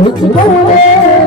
Muito bom.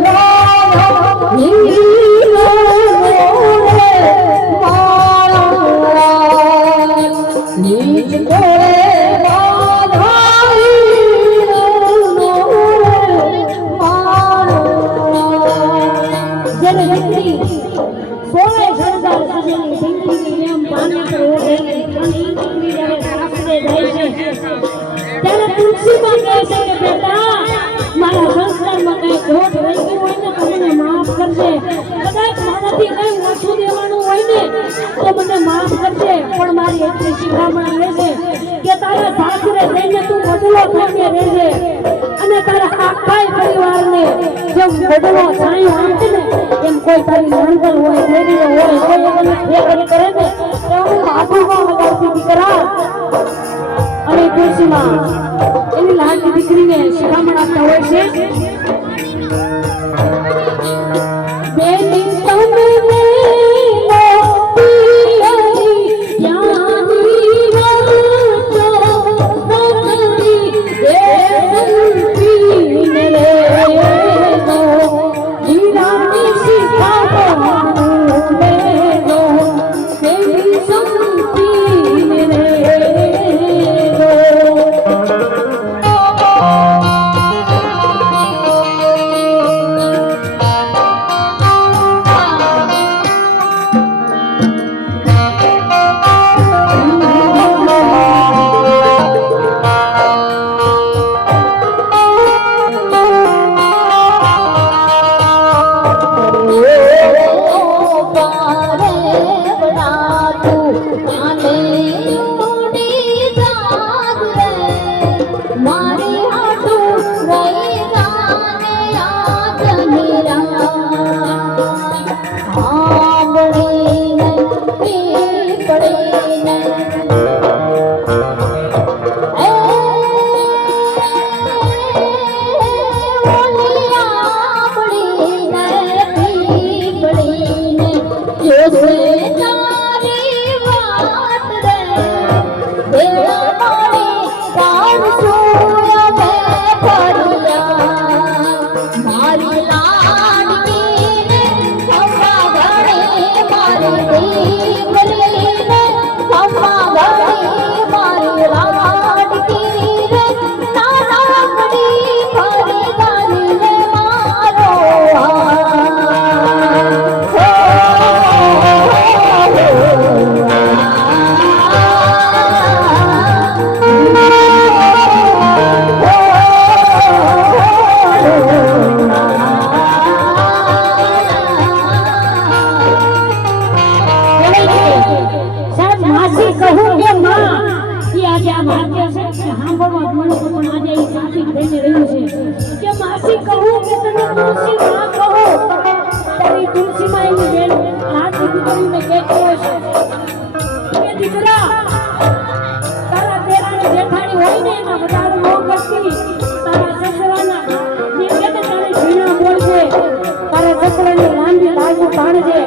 ગઈ તો માફ કરજે. કદાચ મારાથી કઈ ઓછું દેવાનું હોય ને, તો મને માફ કરજે. પણ મારી એટલી શિખામણ રહેશે કે તારા સાસરે જઈને તું બદલો થઈને રહેજે. અને તારા આખા પરિવારને જેમ બદલો છાંયો આપે ને, એમ કોઈ તારી નણંદ હોય દેવી હોય, કોઈ એને ફેર કરે ને, તો હું લગાવતી દીકરા. અને તુલસીમાં ಕೊಡಲಿನ વાક્ય છે કે સાંભળવા આજે એ સાચી થઈને રહ્યું છે કે માસી કહું કે તને તુલસી માં કહો તારી તુલસી એની હાથ ઊભી કરીને કહેતી હોય કે તારા હોય ને એમાં વધારે ન કરતી તારા સસરાના જે કે ને તારી ઝીણા બોલજે તારા સસરાની લાંબી લાગુ પાડજે